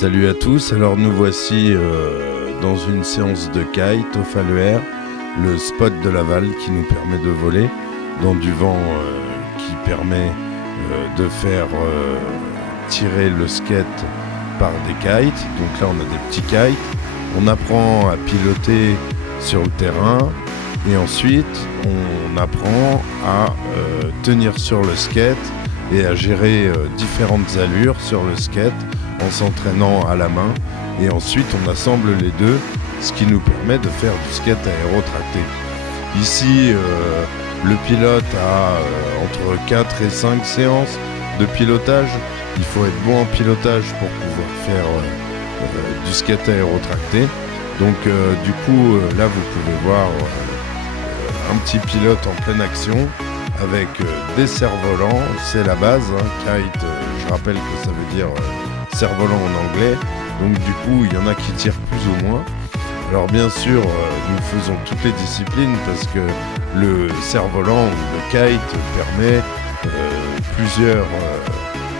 Salut à tous, alors nous voici dans une séance de kite au Faluaire, le spot de Laval qui nous permet de voler dans du vent qui permet de faire tirer le skate par des kites. Donc là on a des petits kites, on apprend à piloter sur le terrain et ensuite on apprend à tenir sur le skate et à gérer différentes allures sur le skate en s'entraînant à la main, et ensuite on assemble les deux, ce qui nous permet de faire du skate aérotracté. Ici, le pilote a entre 4 et 5 séances de pilotage. Il faut être bon en pilotage pour pouvoir faire du skate aérotracté. Donc du coup, là vous pouvez voir un petit pilote en pleine action avec des cerfs-volants, c'est la base, hein. Kite, je rappelle que ça veut dire cerf-volant en anglais, donc du coup il y en a qui tirent plus ou moins. Alors bien sûr nous faisons toutes les disciplines parce que le cerf-volant ou le kite permet plusieurs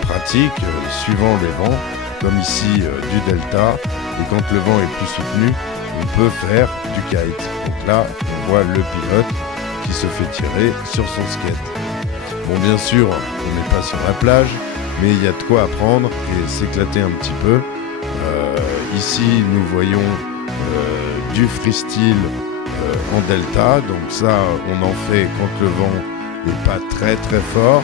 pratiques suivant les vents, comme ici du delta, et quand le vent est plus soutenu on peut faire du kite. Donc là on voit le pilote qui se fait tirer sur son skate. Bon, bien sûr on n'est pas sur la plage, mais il y a de quoi apprendre et s'éclater un petit peu. Ici, nous voyons du freestyle en delta. Donc ça, on en fait quand le vent n'est pas très très fort.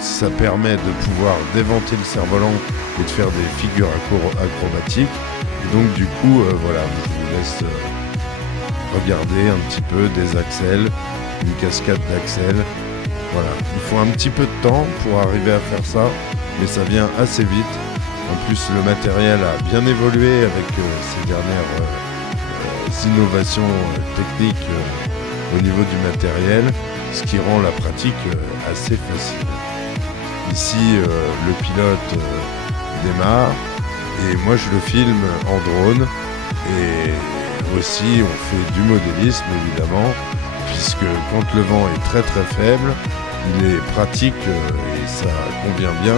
Ça permet de pouvoir déventer le cerf-volant et de faire des figures acrobatiques. Et donc du coup, voilà, je vous laisse regarder un petit peu des accels, une cascade d'accels. Voilà, il faut un petit peu de temps pour arriver à faire ça, mais ça vient assez vite. En plus, le matériel a bien évolué avec ces dernières innovations techniques au niveau du matériel, ce qui rend la pratique assez facile. Ici, le pilote démarre et moi je le filme en drone, et aussi on fait du modélisme évidemment, puisque quand le vent est très très faible, il est pratique et ça convient bien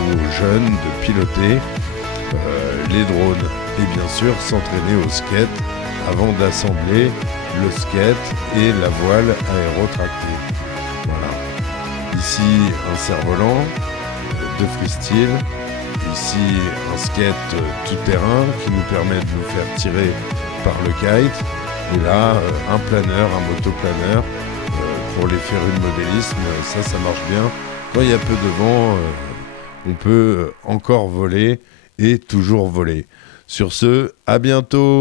aux jeunes de piloter les drones et bien sûr s'entraîner au skate avant d'assembler le skate et la voile aérotractée. Voilà. Ici un cerf-volant de freestyle, ici un skate tout-terrain qui nous permet de nous faire tirer par le kite, et là un planeur, un motoplaneur pour les férus de modélisme. Ça marche bien. Quand il y a peu de vent, on peut encore voler et toujours voler. Sur ce, à bientôt!